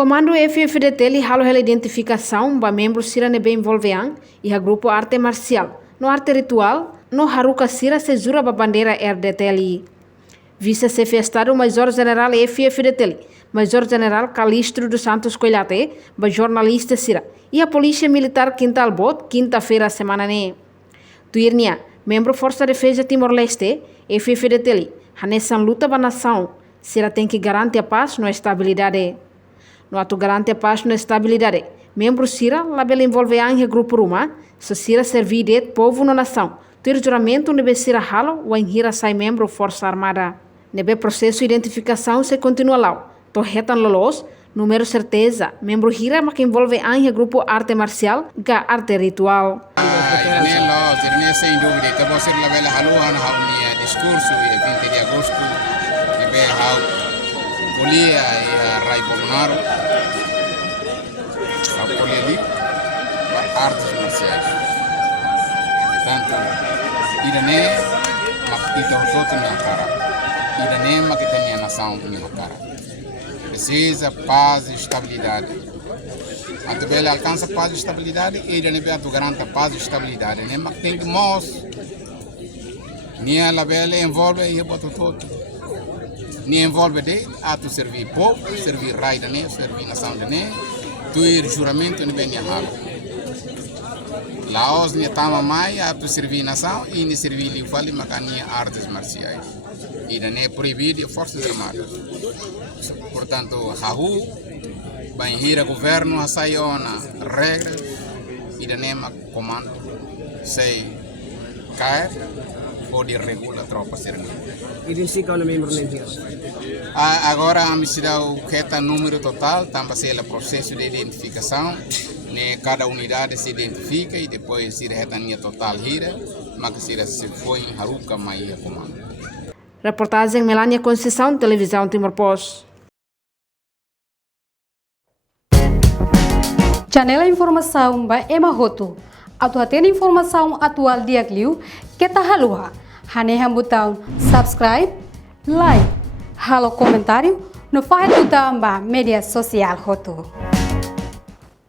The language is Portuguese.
Comando FFDT li halo hela identificação ba membro sira nebe envolvean e a grupo arte marcial, no arte ritual, no haruka sira se jura ba bandeira RDT li. Vice-chefe Estado Major-General FFDT li, Major-General Calistro dos Santos Coilhate, ba jornalista sira, e a Polícia Militar Quintal Bot, quinta-feira semana ne. Tuirnia, membro Força de Defesa Timor-Leste, FFDT li, hanessan luta ba nação, sira tem que garantir a paz no estabilidade. No ato garante a paz na estabilidade, membro Sira label envolve em grupo Ruma, se Sira servir de povo na nação, ter juramento nebe Sira halo ou em hira sai membro Força Armada. Nebe processo de identificação se continua lá, to retan lolos, número certeza, membro hira mas que envolve em grupo arte marcial, ga arte ritual. Sem dúvida, que você label halo na discurso e 20 de agosto, nebe halo Polia e a Rai Bolsonaro, a Polialic, a artes marciais. Portanto, Irané, mas então os outros na cara. Irané, mas que tem a nação na cara. Precisa paz e estabilidade. A tabela alcança paz e estabilidade, e Irané garante paz e estabilidade. Mas tem que mostrar, nem a labela envolve e bota todo. Ni envolve de ato servir povo, servir raia né, servir nação né, tu ir juramento ne bem halo. Laos ne tama mai ato servir nação e ne servir li vale macania artes marciais. E ne proibido forças armadas. Portanto, hahu bem hira governo a saiona regras e ne comando sei cair ou de regula tropa servir. Identifica o membro nem agora a missão o número total, também ser o processo de identificação, né? Cada unidade se identifica e depois se retania total hira, mas se foi em Haruka Maia comando. Reportagem Melania Conceição, Televisão Timor Post. Janela informação ba Emahoto. Atu atena informação atual dia Gliu, que tá halua. Haneha botão subscribe, like, halo comentário, no faz botão ba mídia social hoto.